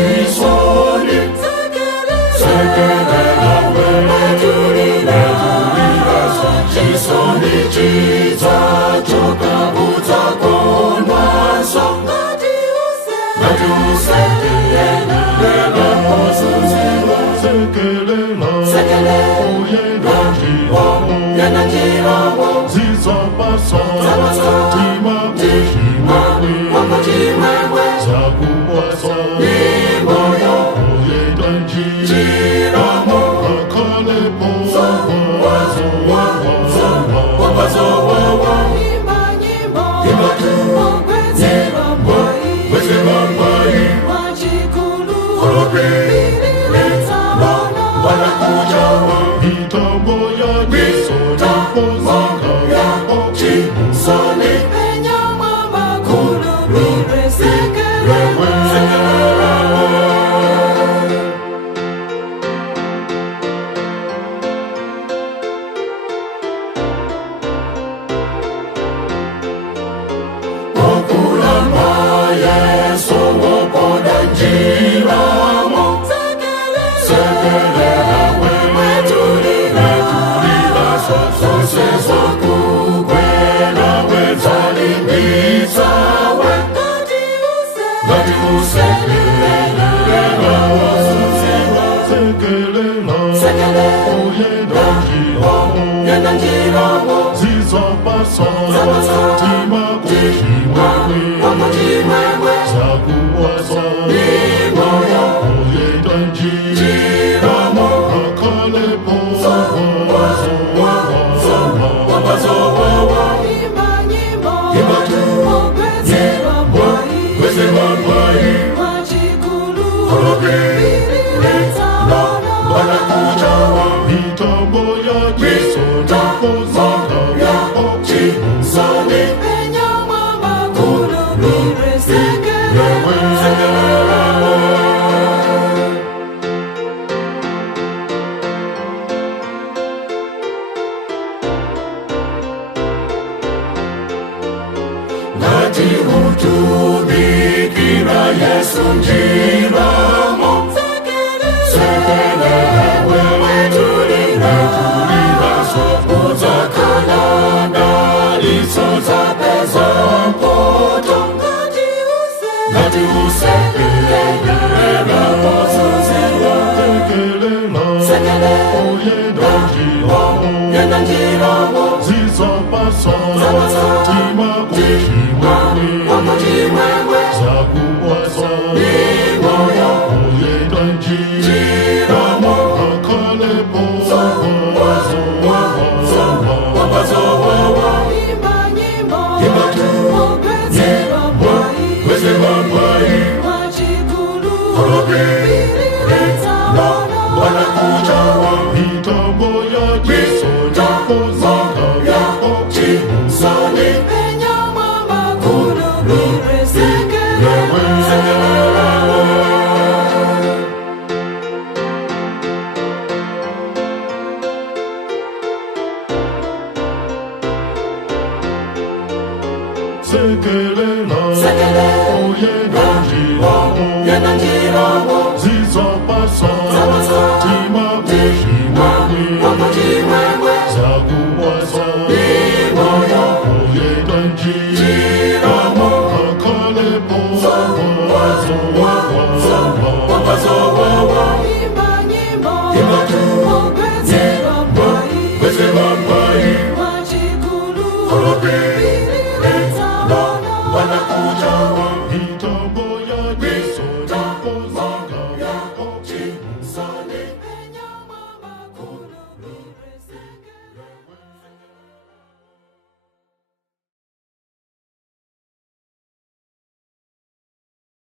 chisoni sekelela wetuliraso chisoni chizachoka utakondwaso ngati usekelela posuziwa sekelela oyenda njiramo zizopaso tima kushimwe zakubwaso imoyo oyenda njiramo akalepo wazo utumikira Yesu njiramo sekelela wetuliraso uzakalanda lisoza peza poto ngati usekelela posuziwa sekelela oyenda njiramo zizopaso tima kushimwe zakubwaso imoyo oyenda njiramo akalepo oyenda njiramo zizopaso tima kushimwe zakubwaso imoyo oyenda njiramo